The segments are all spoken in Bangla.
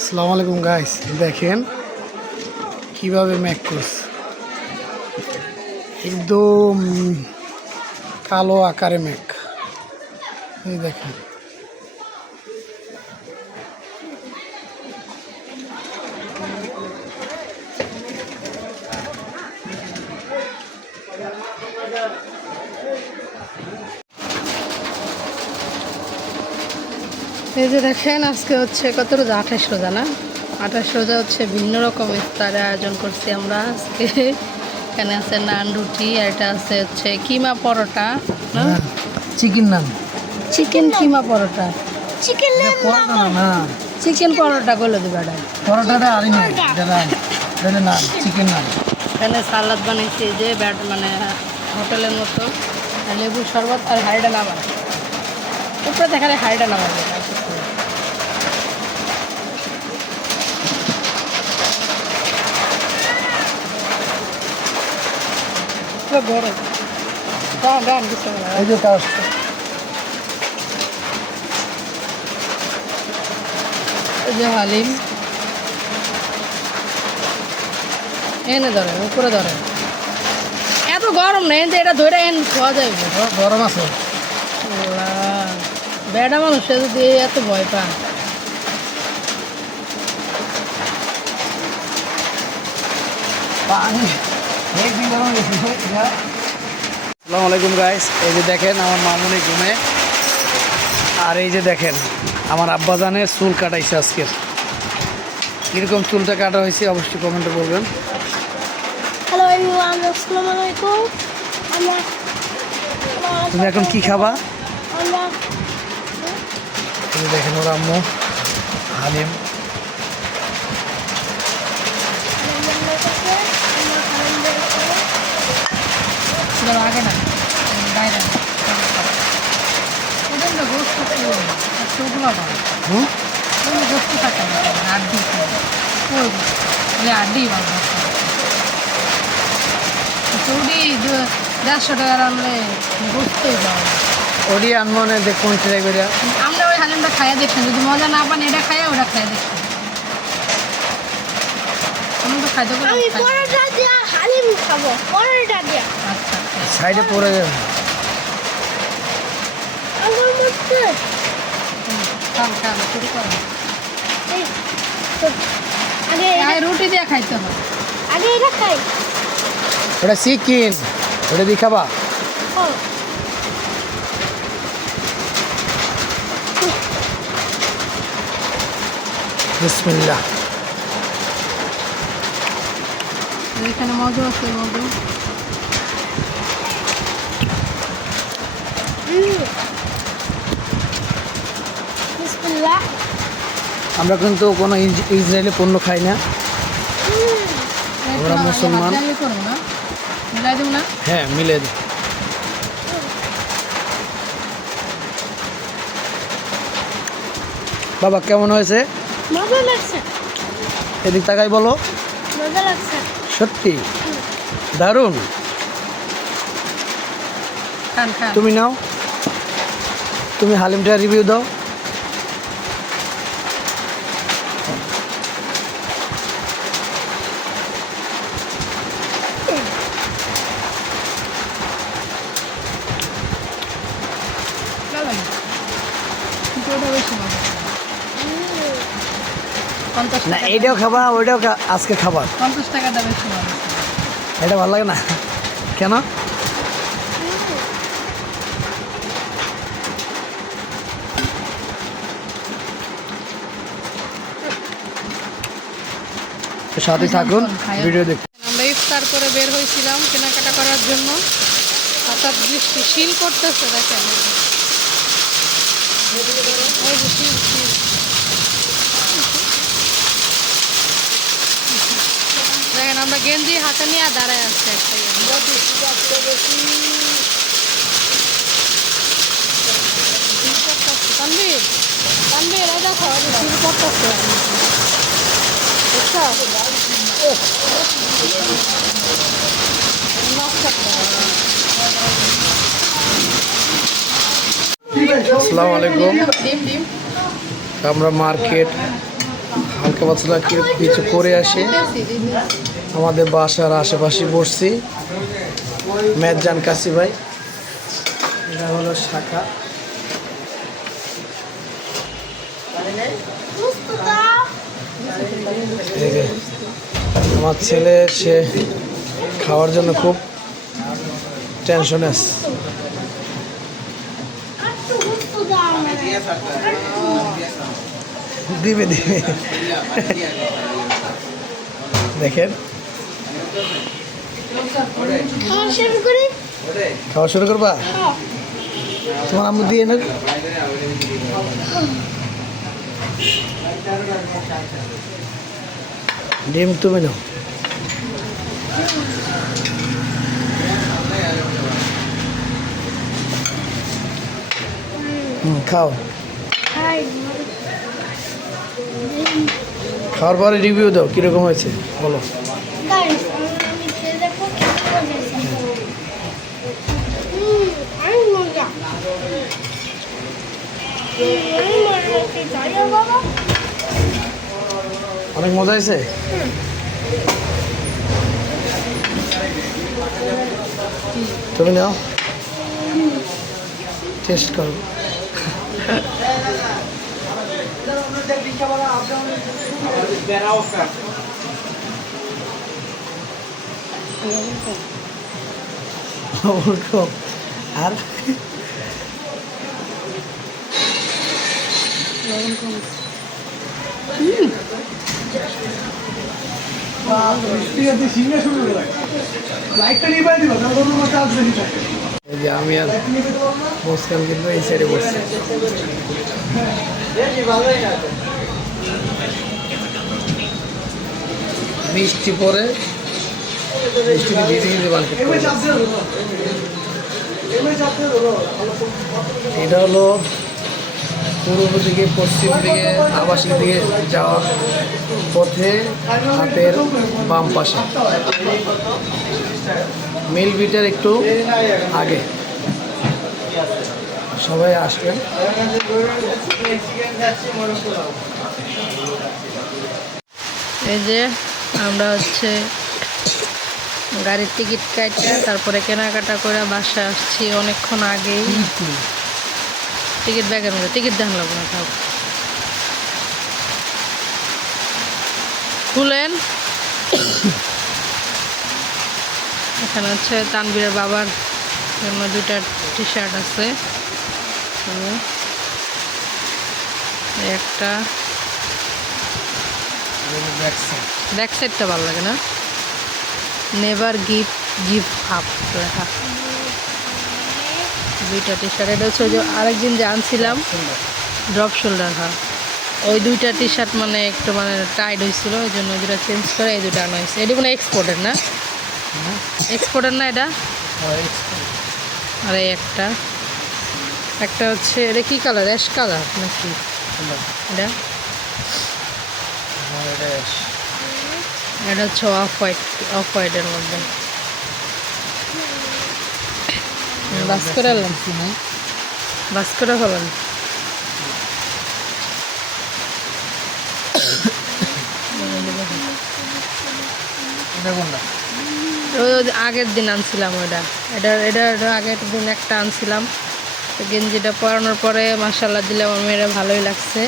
আসসালামু আলাইকুম গাইস, দেখেন কিভাবে ম্যাককুস একদম কালো আকারে মেঘ। এই দেখেন এই যে দেখেন আজকে হচ্ছে কত রোজা? 28 রোজা না? 28 রোজা হচ্ছে ভিন্ন রকম ইফতারের আয়োজন করছি আমরা আজকে। এখানে আছে নান রুটি, আর এটা আছে হচ্ছে কিমা পরোটা, চিকেন নান, চিকেন কিমা পরোটা, পরোটা না, চিকেন পরোটা বলে দিবা। পরোটাটা আরই না, এটা নান, চিকেন নান। এখানে সালাদ বানিয়েছি, এই যে ব্যাট মানে হোটেলের মতো, আর লেবুর শরবত আর হাইডা নামার উপরে দেখালে হাইডা নামার গরম দাম দাম দিচ্ছে এই যে কাজ এই যে হালিম এনে ধরে উপরে ধরে, এত গরম নেই যে এটা ধরে এনে খাওয়া যাবে। গরম আছে। বেড়া মানুষ যদি এত ভয় পায়। আসসালামু আলাইকুম গাইস, এই যে দেখেন আমার মামুনি ঘুমে, আর এই যে দেখেন আমার আব্বাজানের চুল কাটাইছে আজকের। কীরকম চুলটা কাটা হয়েছে অবশ্যই কমেন্টে বলবেন। হ্যালো এভরিওয়ান, আসসালামু আলাইকুম। তুমি এখন কি খাবা? আমরা এই যে দেখেন ওর আম্মু হালিম। আগে না বাইরে গোস্ত চোখলা হুম, গোস্ত থাকে না, আড্ডি আড্ডি ভালো চৌড়ি 150 টাকার আনলে গোস্তই পাওয়া যায়। ওডি আনমনে দেখুন ট্রাই করে। আমরা ওই হালিমটা খাইয়া দেখছেন, যদি মজা না পান এটা খাইয়া ওটা খাইয়া দেখছেন। আমি তো খাইতে আমি পরোটা দিয়ে হালিম খাবো, পরোটা দিয়ে। আচ্ছা সাইডে পড়ে যাবে। আমার মধ্যে খান খান শুরু করেন। এই তো আগে রুটি দিয়ে খাইতে হবে। আগে এটা খাই। ওটা চিকেন, ওটা দিয়ে খাবা? ও বিসমিল্লাহ। এখানে মধু আছে, মধু বিসমিল্লাহ। আমরা কিন্তু কোনো ইসরায়েলি পণ্য খাই না, আমরা মুসলমান। করবো না, মিলাই দেবো না। হ্যাঁ, মিলে দিই। বাবা কেমন হয়েছে? মজা লাগছে, এদিক তাকাই বলো। মজা লাগছে। সত্যি দারুণ। খান খান। তুমি নাও, তুমি হালিমটা রিভিউ দাও। ভালো না, কিন্তু ওটা বেশি মজা। 50 না টাকা, এইটাও খাবা, ওইটাও আজকে খাবার। 50 টাকাটা বেশি মজা। এটা ভালো লাগে না কেন? সাথে থাকুন, ভিডিও দেখুন। আমরা ইফতার করে বের হয়েছিলাম কেনাকাটা করার জন্য, হঠাৎ বৃষ্টি শিল করতেছে। দেখেন ওই যে শিল শিল। দেখেন আমরা গেঞ্জি হাতে নিয়ে দাঁড়ায় আসছে একটা তানবীর তানবীর এই দেখো শিল করতেছে, বুঝছো? আসসালামু আলাইকুম। ডিম ডিম আমরা মার্কেট হালকা পাতলা কিছু করে আসি। আমাদের বাসার আশেপাশে বসছি। মেজান কাশি ভাই, এটা হলো শাখা। এই যে আমার ছেলে, সে খাওয়ার জন্য খুব টেনশন আছে। দিবে দিবে দেখেন খাওয়া শুরু করবা। তোমার আম্মু দিয়ে না, ডিম তুমি নাও। খাও, খাওয়ার পরে রিভিউ দাও কীরকম হয়েছে বলো। অনেক মজা হয়েছে। তুমি নাও, টেস্ট করো। আর এই যে আমি আর মুসকান কিন্তু এই সাইডে বসছি। বৃষ্টি পরে বৃষ্টিতে ভিজে ভিজে মার্কেট করে। এটা হলো পূর্ব থেকে পশ্চিম দিকে আবাসিক দিকে যাওয়ার পথে হাতের বাম পাশে, মিল বিটার একটু আগে। সবাই আসবেন। এই যে আমরা হচ্ছে গাড়ির টিকিট কাটতে তারপরে কেনাকাটা করে বাসায় আসছি অনেকক্ষণ আগেই। টিকিট ব্যাগের মধ্যে টিকিট দেখান লাগবে না, তাও খুলেন। এখানে হচ্ছে তানবীরের বাবার জন্য দুটা টি শার্ট আছে। একটা ব্যাক সাইডটা ভালো লাগে না, নেভার গিভ আপ লেখা। দুইটা টি শার্ট, এটা হচ্ছে যে আরেকদিন যে আনছিলাম ড্রপ শোল্ডার। হ্যাঁ, ওই দুইটা টি শার্ট মানে একটু মানে টাইট হয়েছিল, ওই জন্য ওই দুটা চেঞ্জ করে এই দুটো আনা হয়েছে। এটা কোনো এক্সপোর্টের না, এক্সপোর্টের না এটা। আর এই একটা হচ্ছে এটা কি কালার, অ্যাশ কালার নাকি এটা? এটা হচ্ছে অফ হোয়াইটের মধ্যে। বাস করে এলাম, বাস করে ফেলাম। আগের দিন আনছিলাম ওইটা, এটা আগের দিন একটা আনছিলাম। গেঞ্জিটা পরানোর পরে মাশাআল্লাহ দিলে আমার মেয়েরা ভালোই লাগছে।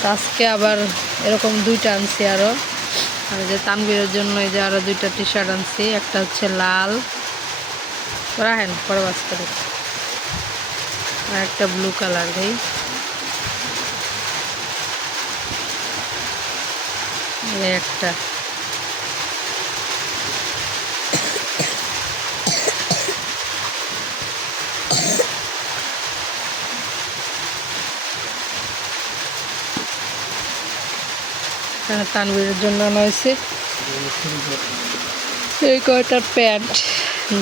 তো আজকে আবার এরকম দুইটা আনছি আরও। আর যে তানবীরের জন্য এই যে আরও দুইটা টি শার্ট আনছি। একটা হচ্ছে লাল, রাখেন পরে বাস করে, আর একটা ব্লু কালার। ভাই একটা তানবীরের জন্য আনা হয়েছে এই কয়টা প্যান্ট,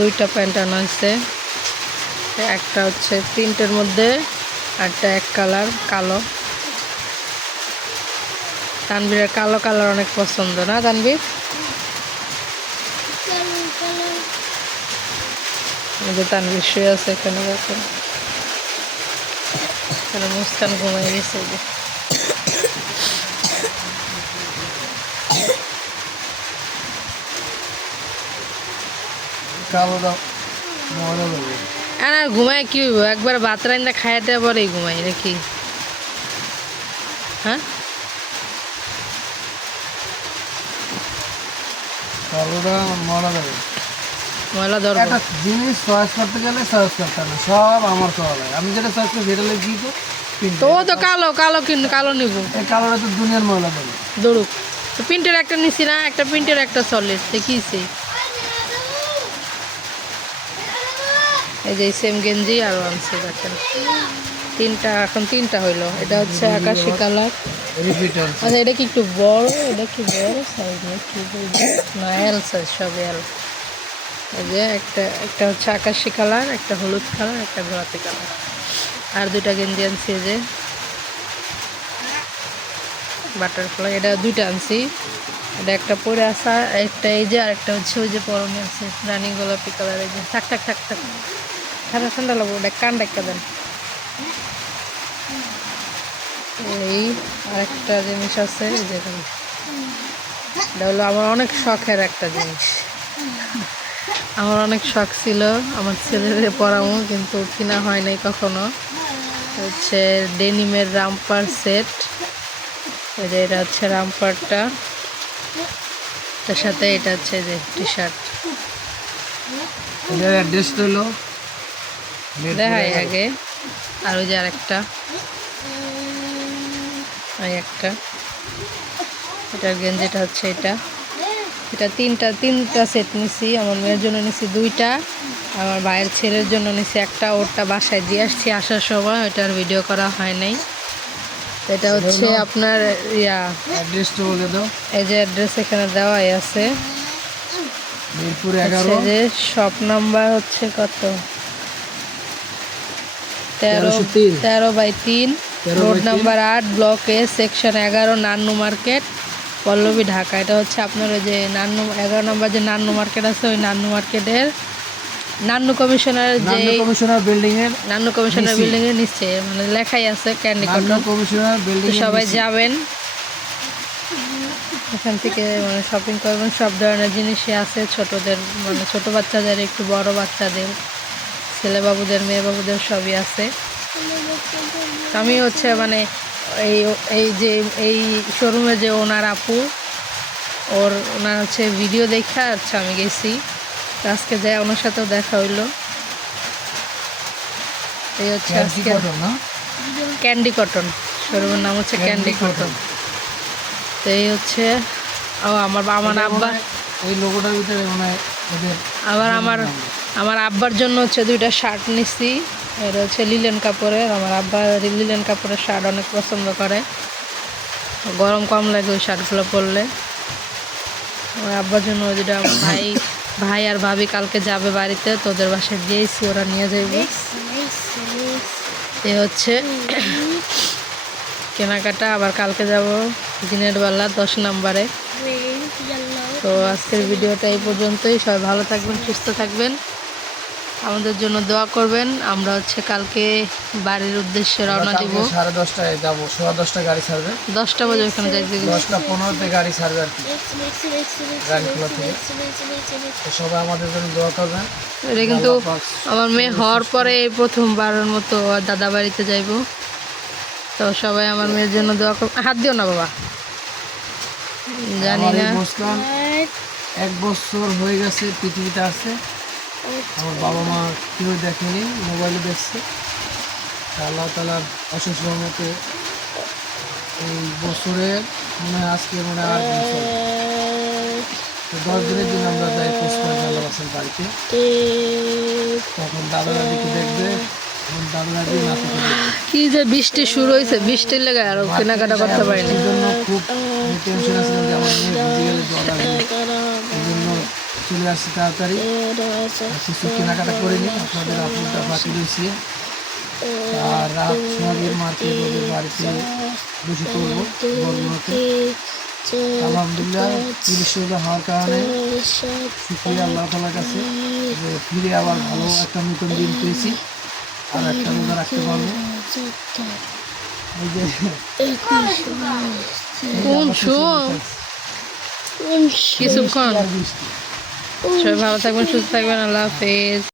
দুইটা প্যান্ট আনা হয়েছে। একটা হচ্ছে প্রিন্টের মধ্যে, একটা এক কালার কালো। তানবীরের কালো কালার অনেক পছন্দ না তানবীর? তানবীর শুয়ে আছে এখানে, দেখেন এখানে মুস্কান ঘুমাই গেছে। কালোটা মজা লাগবে। আর ঘুমায় কি হইব, একবার ভাত রান্না খাইতে পরেই ঘুমাই নাকি? হ্যাঁ, কালোটা মজা লাগবে। ময়লা ধরবো। একটা জিনিস চয়েস করতে গেলে চয়েস করতে হবে না, সব আমার চলা লাগে। আমি যেটা চয়েস করি সেটা লাগে কি তো তো ও তো কালো কালো কিন্তু কালো নিব এই কালোটা তো দুনিয়ার ময়লা দেবে। দৌড়ুক। তো প্রিন্টের একটা নিছি না, একটা প্রিন্টের একটা সলিড দেখিয়েছি। এই যে সেম গেঞ্জি আরও আনছে দেখেন, তিনটা, এখন তিনটা হইলো। এটা হচ্ছে আকাশি কালার। রিপিটার আচ্ছা এটা কি একটু বড়, এটা কি বড় সাইজ নাকি? না এল সাইজ, সব এল। এই যে একটা একটা হচ্ছে আকাশি কালার, একটা হলুদ কালার, একটা গোলাপি কালার। আর দুইটা গেঞ্জি আনছি, এই যে বাটারফ্লাই, এটা দুইটা আনছি। এটা একটা পরে আসা, একটা এই যে, আর একটা হচ্ছে ওই যে পরনে আছে রানী গোলাপি কালার। এই যে থাক থাক থাক থাক, ঠান্ডা ঠান্ডা লাগবো, ওটা কান ডাক্কা দেন। এই আরেকটা জিনিস আছে, এই যে এটা হলো আমার অনেক শখের একটা জিনিস। আমার অনেক শখ ছিল আমার ছেলেদের পরামো, কিন্তু কিনা হয় নাই কখনো। হচ্ছে ডেনিমের রামপার সেট। এই যে এটা হচ্ছে রামপারটা, তার সাথে এটা হচ্ছে যে টি শার্ট। এটার অ্যাড্রেস হলো দেখাই আগে। আর ওই যে আরেকটা, ওই একটা, এটার গেঞ্জিটা হচ্ছে এটা। এটা তিনটা সেট নিছি। আমার মেয়ের জন্য নিছি দুইটা, আমার ভাইয়ের ছেলের জন্য নিছি একটা। ওরটা বাসায় দিয়ে আসছি আসার সময়, ওইটার ভিডিও করা হয় নাই। এটা হচ্ছে আপনার অ্যাড্রেসটা বলে দাও। এই যে অ্যাড্রেস এখানে দেওয়াই আছে। মিরপুর হচ্ছে 11, যে শপ নাম্বার হচ্ছে কত, 13/3, road number 8, block A, section 11, Nannu market, Pallabi, Dhaka. এটা হচ্ছে আপনার ওই যে নান্নু 11 নম্বর যে নান্নু মার্কেট আছে, ওই নান্নু মার্কেটের নান্নু কমিশনার যে নান্নু কমিশনার বিল্ডিং এর নিচে, মানে লেখাই আছে ক্যান্ডি কটন। তো সবাই যাবেন এখান থেকে, মানে শপিং করবেন। সব ধরনের জিনিসই আছে, ছোটদের মানে ছোট বাচ্চাদের, একটু বড় বাচ্চাদের, ছেলে বাবুদের, মেয়ে বাবুদের, সবই আছে। আমি হচ্ছে মানে এই এই যে এই শোরুমে যে ওনার আপু, ওনার হচ্ছে ভিডিও দেখা আচ্ছা আমি গেছি, তো আজকে যাই ওনার সাথেও দেখা হইলো। এই হচ্ছে আজকে ক্যান্ডি কটন, শোরুমের নাম হচ্ছে ক্যান্ডি কটন। তো এই হচ্ছে আমার আব্বা, ওই লোগোটার ভিতরে মানে ওদের আবার আমার আব্বার জন্য হচ্ছে দুইটা শার্ট নিছি। এটা হচ্ছে লিলেন কাপড়ের। আমার আব্বা লিলেন কাপড়ের শার্ট অনেক পছন্দ করে, গরম কম লাগে ওই শার্টগুলো পরলে। আমার আব্বার জন্য ওই দুটা, ভাই আর ভাবি কালকে যাবে বাড়িতে, তোদের বাসায় দিয়েছি, ওরা নিয়ে যাইবে। এ হচ্ছে কেনাকাটা। আবার কালকে যাব দিনের বেলা 10 নম্বরে। তো আজকের ভিডিওটা এই পর্যন্তই। সবাই ভালো থাকবেন, সুস্থ থাকবেন, আমাদের জন্য দোয়া করবেন। আমরা হচ্ছে কালকে বাড়ির উদ্দেশ্যে রওনা দিব। 10:30টায় যাবো, 10:15টায় গাড়ি ছাড়বে, 10টা বাজে ওখানে যাইতে। 10:15তে গাড়ি ছাড়বে আর কি, গাড়িগুলো থেকে। তো সবাই আমাদের জন্য দোয়া করবেন। এটা কিন্তু আমার মেয়ে হওয়ার পরে এই প্রথমবারের মতো দাদা বাড়িতে যাইব। তো সবাই আমার মেয়ের জন্য দোয়া করবেন। হাত দিও না বাবা, জানি না। মুসকান 1 বছর হয়ে গেছে পৃথিবীতে আছে। আমার বাবা মা কেউ দেখেনি, মোবাইলে দেখছে। আল্লাহ তাআলার অশেষ রহমতে এই বছরে মনে হয় আজকে মনে হয় 8 বছর। তো 10 দিনের জন্য আমরা যাই খোঁজ করে ভালোবাসার বাড়িতে। তখন দাদা দাদিকে দেখবে, তখন দাদা দাদি নাতি কি যে বৃষ্টি শুরু হয়েছে, বৃষ্টির লেগে আর কেনাকাটা করতে পারিনি। এই জন্য খুব টেনশন আছে যে আমার মেয়ে ভিজে গেলে জ্বর আসবে, এই জন্য চলে আসছি তাড়াতাড়ি। কিছু কেনাকাটা করিনি, আপনাদের আপনারটা বাকি রয়েছে। আর রাত সোনাদির মার্কেট ওদের বাড়িতে বসে করবো বর্ধমানতে। আলহামদুলিল্লাহ 30 রোজা হওয়ার কারণে শুকরিয়া আল্লাহ তাআলার কাছে যে ফিরে আবার ভালো একটা নতুন দিন পেয়েছি, আর একটা রোজা রাখতে পারবো। এই যে কিছুক্ষণ আর বৃষ্টি সবাই ভালো থাকবেন, সুস্থ থাকবেন। আল্লাহ হাফেজ।